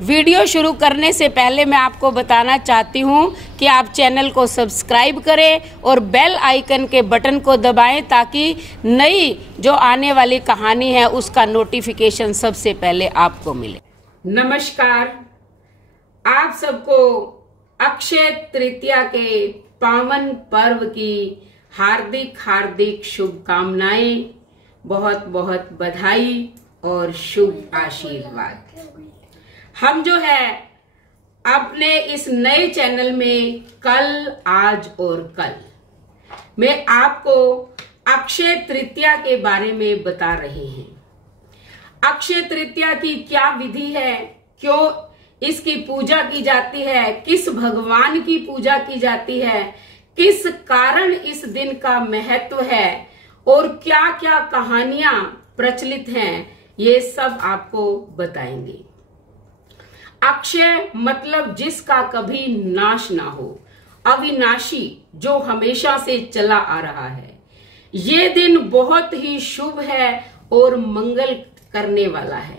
Video शुरू करने से पहले मैं आपको बताना चाहती हूँ कि आप चैनल को सब्सक्राइब करें और बेल आइकन के बटन को दबाएं ताकि नई जो आने वाली कहानी है उसका नोटिफिकेशन सबसे पहले आपको मिले। नमस्कार, आप सबको अक्षय तृतीया के पावन पर्व की हार्दिक हार्दिक शुभकामनाएं, बहुत बहुत बधाई और शुभ आशीर्वाद। हम जो है अपने इस नए चैनल में कल, आज और कल में आपको अक्षय तृतीया के बारे में बता रहे हैं। अक्षय तृतीया की क्या विधि है, क्यों इसकी पूजा की जाती है, किस भगवान की पूजा की जाती है, किस कारण इस दिन का महत्व है और क्या क्या कहानियां प्रचलित हैं, ये सब आपको बताएंगे। अक्षय मतलब जिसका कभी नाश ना हो, अविनाशी, जो हमेशा से चला आ रहा है। ये दिन बहुत ही शुभ है और मंगल करने वाला है।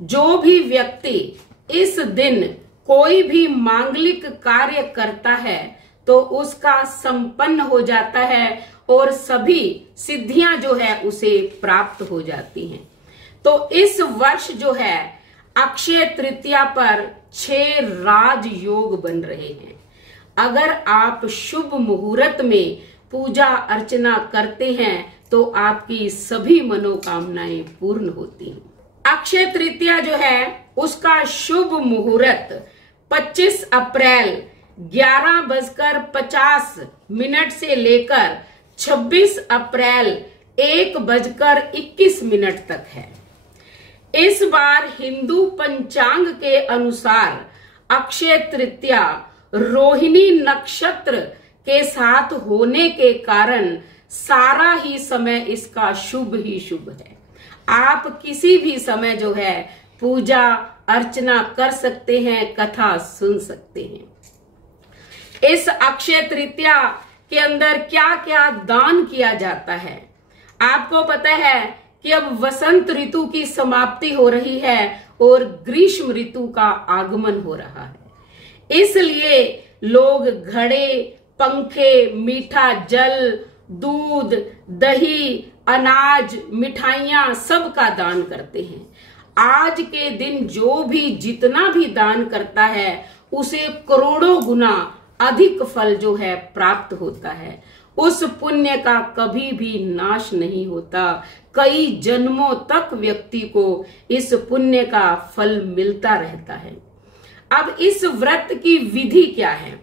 जो भी व्यक्ति इस दिन कोई भी मांगलिक कार्य करता है तो उसका संपन्न हो जाता है और सभी सिद्धियां जो है उसे प्राप्त हो जाती हैं। तो इस वर्ष जो है अक्षय तृतीया पर 6 राजयोग बन रहे हैं। अगर आप शुभ मुहूर्त में पूजा अर्चना करते हैं तो आपकी सभी मनोकामनाएं पूर्ण होती हैं। अक्षय तृतीया जो है उसका शुभ मुहूर्त 25 अप्रैल 11:50 से लेकर 26 अप्रैल 1:21 तक है। इस बार हिंदू पंचांग के अनुसार अक्षय तृतीया रोहिणी नक्षत्र के साथ होने के कारण सारा ही समय इसका शुभ ही शुभ है। आप किसी भी समय जो है पूजा अर्चना कर सकते हैं, कथा सुन सकते हैं। इस अक्षय तृतीया के अंदर क्या क्या दान किया जाता है, आपको पता है कि अब वसंत ऋतु की समाप्ति हो रही है और ग्रीष्म ऋतु का आगमन हो रहा है। इसलिए लोग घड़े, पंखे, मीठा जल, दूध, दही, अनाज, मिठाइयां सब का दान करते हैं। आज के दिन जो भी जितना भी दान करता है उसे करोड़ों गुना अधिक फल जो है प्राप्त होता है। उस पुण्य का कभी भी नाश नहीं होता। कई जन्मों तक व्यक्ति को इस पुण्य का फल मिलता रहता है। अब इस व्रत की विधि क्या है?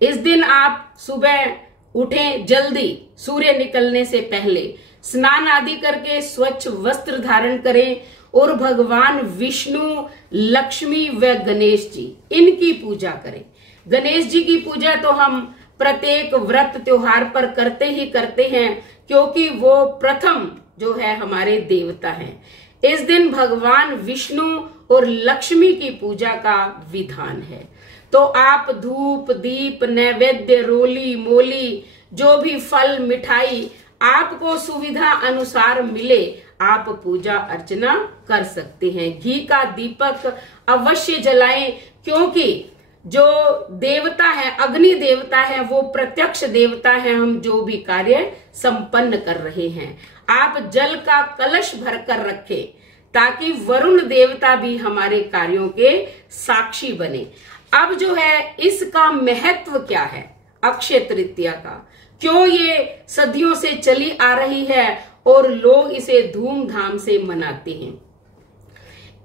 इस दिन आप सुबह उठें, जल्दी सूर्य निकलने से पहले स्नान आदि करके स्वच्छ वस्त्र धारण करें और भगवान विष्णु, लक्ष्मी व गणेश जी इनकी पूजा करें। गणेश जी की पूजा तो हम प्रत्येक व्रत त्योहार पर करते ही करते हैं, क्योंकि वो प्रथम जो है हमारे देवता हैं। इस दिन भगवान विष्णु और लक्ष्मी की पूजा का विधान है। तो आप धूप, दीप, नैवेद्य, रोली, मोली, जो भी फल, मिठाई आपको सुविधा अनुसार मिले, आप पूजा अर्चना कर सकते हैं। घी का दीपक अवश्य जलाएं, क्योंकि जो देवता है, अग्नि देवता है, वो प्रत्यक्ष देवता है हम जो भी कार्य संपन्न कर रहे हैं। आप जल का कलश भरकर रखें ताकि वरुण देवता भी हमारे कार्यों के साक्षी बने। अब जो है इसका महत्व क्या है अक्षय तृतीया का, क्यों ये सदियों से चली आ रही है और लोग इसे धूमधाम से मनाते हैं।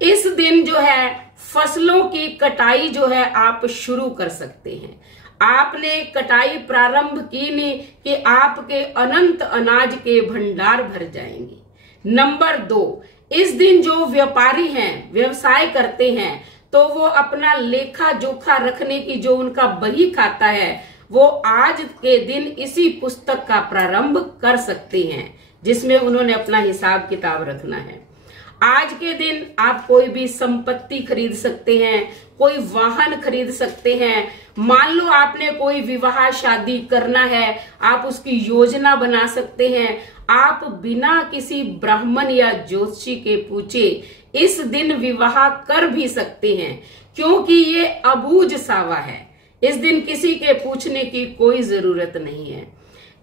इस दिन जो है फसलों की कटाई जो है आप शुरू कर सकते हैं। आपने कटाई प्रारंभ की नहीं कि आपके अनंत अनाज के भंडार भर जाएंगे। नंबर 2, इस दिन जो व्यापारी हैं, व्यवसाय करते हैं, तो वो अपना लेखा जोखा रखने की जो उनका बही खाता है वो आज के दिन इसी पुस्तक का प्रारंभ कर सकते हैं, जिसमें उन्होंने अपना हिसाब किताब रखना है। आज के दिन आप कोई भी संपत्ति खरीद सकते हैं, कोई वाहन खरीद सकते हैं। मान लो आपने कोई विवाह शादी करना है, आप उसकी योजना बना सकते हैं। आप बिना किसी ब्राह्मण या ज्योतिषी के पूछे इस दिन विवाह कर भी सकते हैं, क्योंकि ये अबूझ सावा है। इस दिन किसी के पूछने की कोई जरूरत नहीं है।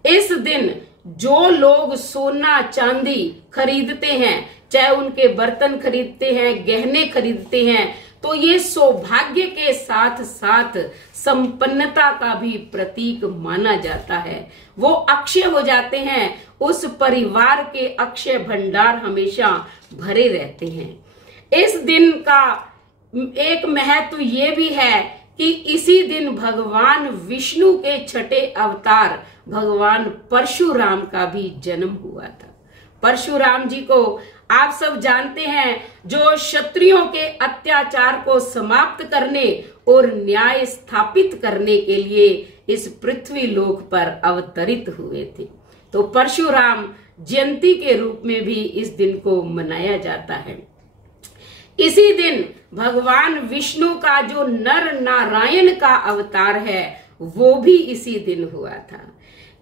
इस दिन जो लोग सोना चांदी खरीदते हैं, चाहे उनके बर्तन खरीदते हैं, गहने खरीदते हैं, तो ये सौभाग्य के साथ साथ संपन्नता का भी प्रतीक माना जाता है। वो अक्षय हो जाते हैं, उस परिवार के अक्षय भंडार हमेशा भरे रहते हैं। इस दिन का एक महत्व ये भी है कि इसी दिन भगवान विष्णु के छठे अवतार भगवान परशुराम का भी जन्म हुआ था। परशुराम जी को आप सब जानते हैं, जो क्षत्रियों के अत्याचार को समाप्त करने और न्याय स्थापित करने के लिए इस पृथ्वी लोक पर अवतरित हुए थे। तो परशुराम जयंती के रूप में भी इस दिन को मनाया जाता है। इसी दिन भगवान विष्णु का जो नर नारायण का अवतार है वो भी इसी दिन हुआ था।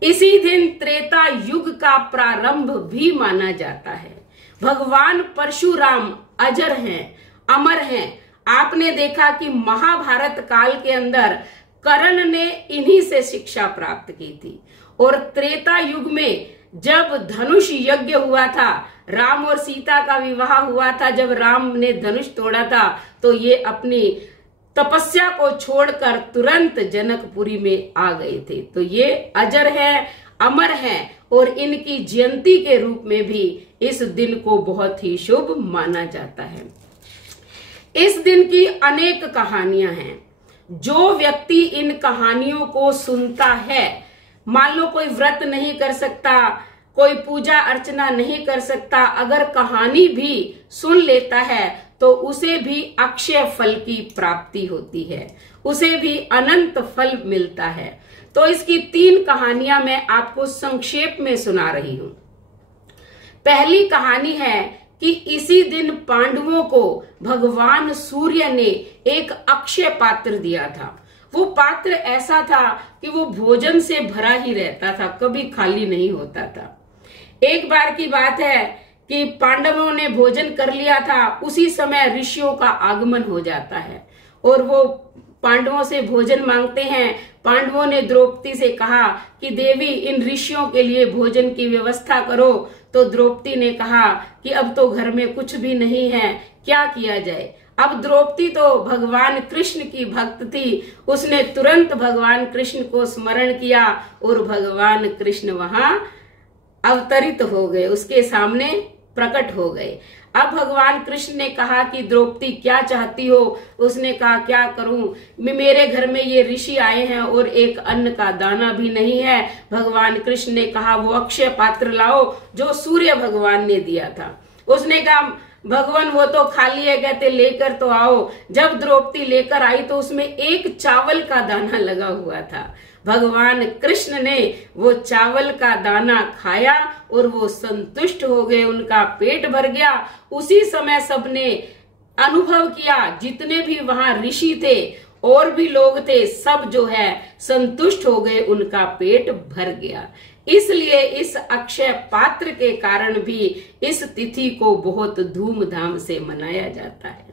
इसी दिन त्रेता युग का प्रारंभ भी माना जाता है। भगवान परशुराम अजर हैं, अमर हैं। आपने देखा कि महाभारत काल के अंदर कर्ण ने इन्हीं से शिक्षा प्राप्त की थी, और त्रेता युग में जब धनुष यज्ञ हुआ था, राम और सीता का विवाह हुआ था, जब राम ने धनुष तोड़ा था, तो ये अपनी तपस्या को छोड़कर तुरंत जनकपुरी में आ गए थे। तो ये अजर है, अमर है, और इनकी जयंती के रूप में भी इस दिन को बहुत ही शुभ माना जाता है। इस दिन की अनेक कहानियां हैं। जो व्यक्ति इन कहानियों को सुनता है, मान लो कोई व्रत नहीं कर सकता, कोई पूजा अर्चना नहीं कर सकता, अगर कहानी भी सुन लेता है तो उसे भी अक्षय फल की प्राप्ति होती है, उसे भी अनंत फल मिलता है। तो इसकी 3 कहानियां मैं आपको संक्षेप में सुना रही हूं। पहली कहानी है कि इसी दिन पांडवों को भगवान सूर्य ने एक अक्षय पात्र दिया था। वो पात्र ऐसा था कि वो भोजन से भरा ही रहता था, कभी खाली नहीं होता था। एक बार की बात है कि पांडवों ने भोजन कर लिया था, उसी समय ऋषियों का आगमन हो जाता है और वो पांडवों से भोजन मांगते हैं। पांडवों ने द्रौपदी से कहा कि देवी इन ऋषियों के लिए भोजन की व्यवस्था करो। तो द्रौपदी ने कहा कि अब तो घर में कुछ भी नहीं है, क्या किया जाए। अब द्रौपदी तो भगवान कृष्ण की भक्त थी, उसने तुरंत भगवान कृष्ण को स्मरण किया और भगवान कृष्ण वहां अवतरित हो गए, उसके सामने प्रकट हो गए। अब भगवान कृष्ण ने कहा कि द्रौपदी क्या चाहती हो। उसने कहा क्या करूं, मेरे घर में ये ऋषि आए हैं और एक अन्न का दाना भी नहीं है। भगवान कृष्ण ने कहा वो अक्षय पात्र लाओ जो सूर्य भगवान ने दिया था। उसने कहा भगवान वो तो खाली है, कहते लेकर तो आओ। जब द्रौपदी लेकर आई तो उसमें एक चावल का दाना लगा हुआ था। भगवान कृष्ण ने वो चावल का दाना खाया और वो संतुष्ट हो गए, उनका पेट भर गया। उसी समय सबने अनुभव किया, जितने भी वहां ऋषि थे और भी लोग थे, सब जो है संतुष्ट हो गए, उनका पेट भर गया। इसलिए इस अक्षय पात्र के कारण भी इस तिथि को बहुत धूमधाम से मनाया जाता है।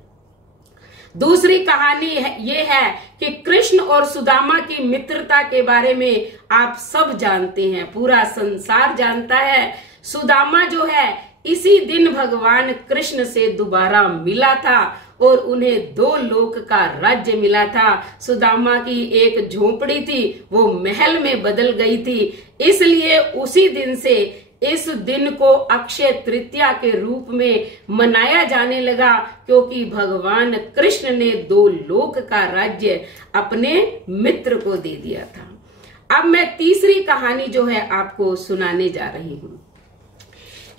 दूसरी कहानी ये है कि कृष्ण और सुदामा की मित्रता के बारे में आप सब जानते हैं, पूरा संसार जानता है। सुदामा जो है इसी दिन भगवान कृष्ण से दोबारा मिला था और उन्हें 2 लोक का राज्य मिला था। सुदामा की एक झोपड़ी थी, वो महल में बदल गई थी। इसलिए उसी दिन से इस दिन को अक्षय तृतीया के रूप में मनाया जाने लगा, क्योंकि भगवान कृष्ण ने 2 लोक का राज्य अपने मित्र को दे दिया था। अब मैं तीसरी कहानी जो है आपको सुनाने जा रही हूं।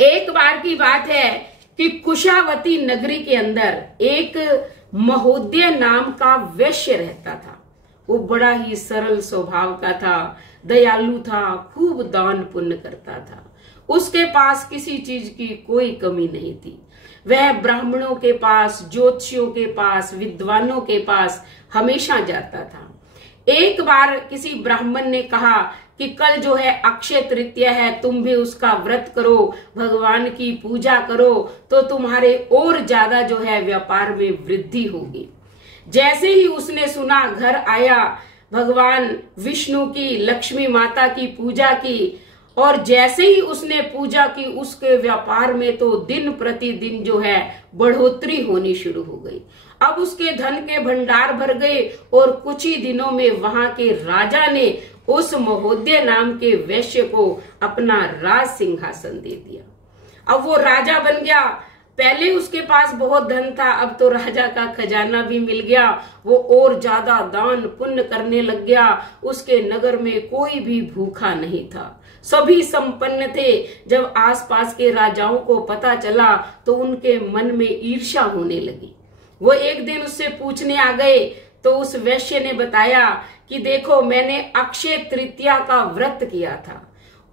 एक बार की बात है कि कुशावती नगरी के अंदर एक महोदय नाम का वैश्य रहता था। वो बड़ा ही सरल स्वभाव का था, दयालु था, खूब दान पुण्य करता था। उसके पास किसी चीज की कोई कमी नहीं थी। वह ब्राह्मणों के पास, ज्योतिषियों के पास, विद्वानों के पास हमेशा जाता था। एक बार किसी ब्राह्मण ने कहा कि कल जो है अक्षय तृतीया है, तुम भी उसका व्रत करो, भगवान की पूजा करो, तो तुम्हारे और ज्यादा जो है व्यापार में वृद्धि होगी। जैसे ही उसने सुना, घर आया, भगवान विष्णु की, लक्ष्मी माता की पूजा की, और जैसे ही उसने पूजा की, उसके व्यापार में तो दिन प्रतिदिन जो है बढ़ोतरी होनी शुरू हो गई। अब उसके धन के भंडार भर गए और कुछ ही दिनों में वहां के राजा ने उस महोदय नाम के वैश्य को अपना राज सिंहासन दे दिया। अब वो राजा बन गया। पहले उसके पास बहुत धन था, अब तो राजा का खजाना भी मिल गया। वो और ज्यादा दान पुण्य करने लग गया। उसके नगर में कोई भी भूखा नहीं था, सभी संपन्न थे। जब आसपास के राजाओं को पता चला तो उनके मन में ईर्ष्या होने लगी। वो एक दिन उससे पूछने आ गए तो उस वैश्य ने बताया कि देखो, मैंने अक्षय तृतीया का व्रत किया था,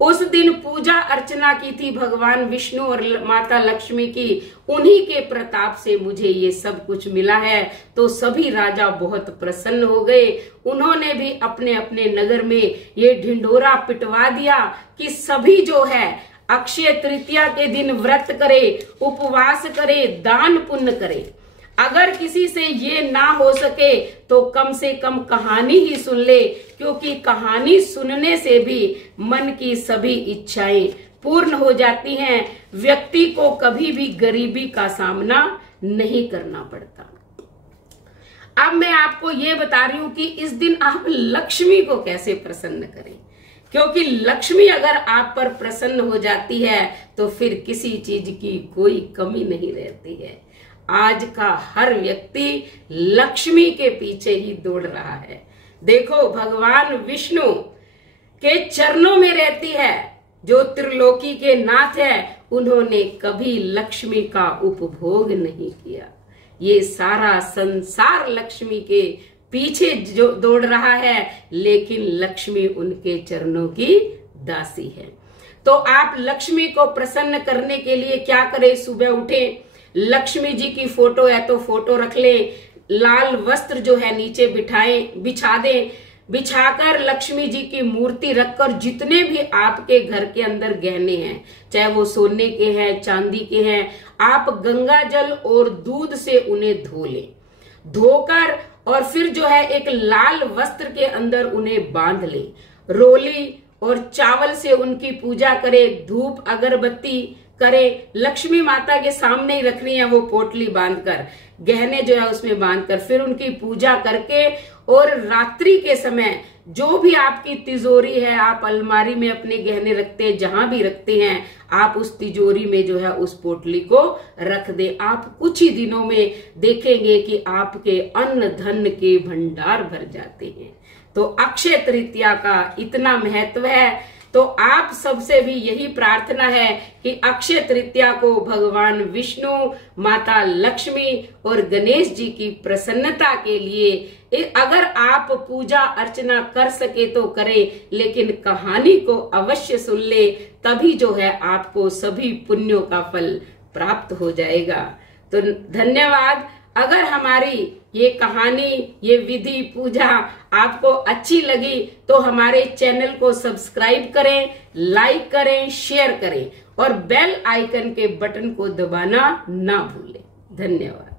उस दिन पूजा अर्चना की थी भगवान विष्णु और माता लक्ष्मी की, उन्हीं के प्रताप से मुझे ये सब कुछ मिला है। तो सभी राजा बहुत प्रसन्न हो गए। उन्होंने भी अपने अपने नगर में ये ढिंढोरा पिटवा दिया कि सभी जो है अक्षय तृतीया के दिन व्रत करे, उपवास करे, दान पुण्य करे। अगर किसी से ये ना हो सके तो कम से कम कहानी ही सुन ले, क्योंकि कहानी सुनने से भी मन की सभी इच्छाएं पूर्ण हो जाती हैं। व्यक्ति को कभी भी गरीबी का सामना नहीं करना पड़ता। अब मैं आपको ये बता रही हूं कि इस दिन आप लक्ष्मी को कैसे प्रसन्न करें, क्योंकि लक्ष्मी अगर आप पर प्रसन्न हो जाती है तो फिर किसी चीज की कोई कमी नहीं रहती है। आज का हर व्यक्ति लक्ष्मी के पीछे ही दौड़ रहा है। देखो, भगवान विष्णु के चरणों में रहती है जो त्रिलोकी के नाथ है, उन्होंने कभी लक्ष्मी का उपभोग नहीं किया। ये सारा संसार लक्ष्मी के पीछे जो दौड़ रहा है, लेकिन लक्ष्मी उनके चरणों की दासी है। तो आप लक्ष्मी को प्रसन्न करने के लिए क्या करें? सुबह उठे, लक्ष्मी जी की फोटो है तो फोटो रख ले, लाल वस्त्र जो है नीचे बिछा दें, बिछाकर लक्ष्मी जी की मूर्ति रखकर जितने भी आपके घर के अंदर गहने हैं, चाहे वो सोने के हैं, चांदी के हैं, आप गंगा जल और दूध से उन्हें धो लें। धोकर और फिर जो है एक लाल वस्त्र के अंदर उन्हें बांध ले, रोली और चावल से उनकी पूजा करे, धूप अगरबत्ती करे। लक्ष्मी माता के सामने ही रखनी है वो पोटली बांधकर, गहने जो है उसमें बांधकर, फिर उनकी पूजा करके, और रात्रि के समय जो भी आपकी तिजोरी है, आप अलमारी में अपने गहने रखते हैं, जहां भी रखते हैं, आप उस तिजोरी में जो है उस पोटली को रख दें। आप कुछ ही दिनों में देखेंगे कि आपके अन्न धन के भंडार भर जाते हैं। तो अक्षय तृतीया का इतना महत्व है। तो आप सबसे भी यही प्रार्थना है कि अक्षय तृतीया को भगवान विष्णु, माता लक्ष्मी और गणेश जी की प्रसन्नता के लिए अगर आप पूजा अर्चना कर सके तो करें, लेकिन कहानी को अवश्य सुन ले, तभी जो है आपको सभी पुण्यों का फल प्राप्त हो जाएगा। तो धन्यवाद। अगर हमारी ये कहानी, ये विधि पूजा आपको अच्छी लगी तो हमारे चैनल को सब्सक्राइब करें, लाइक करें, शेयर करें और बेल आइकन के बटन को दबाना ना भूलें। धन्यवाद।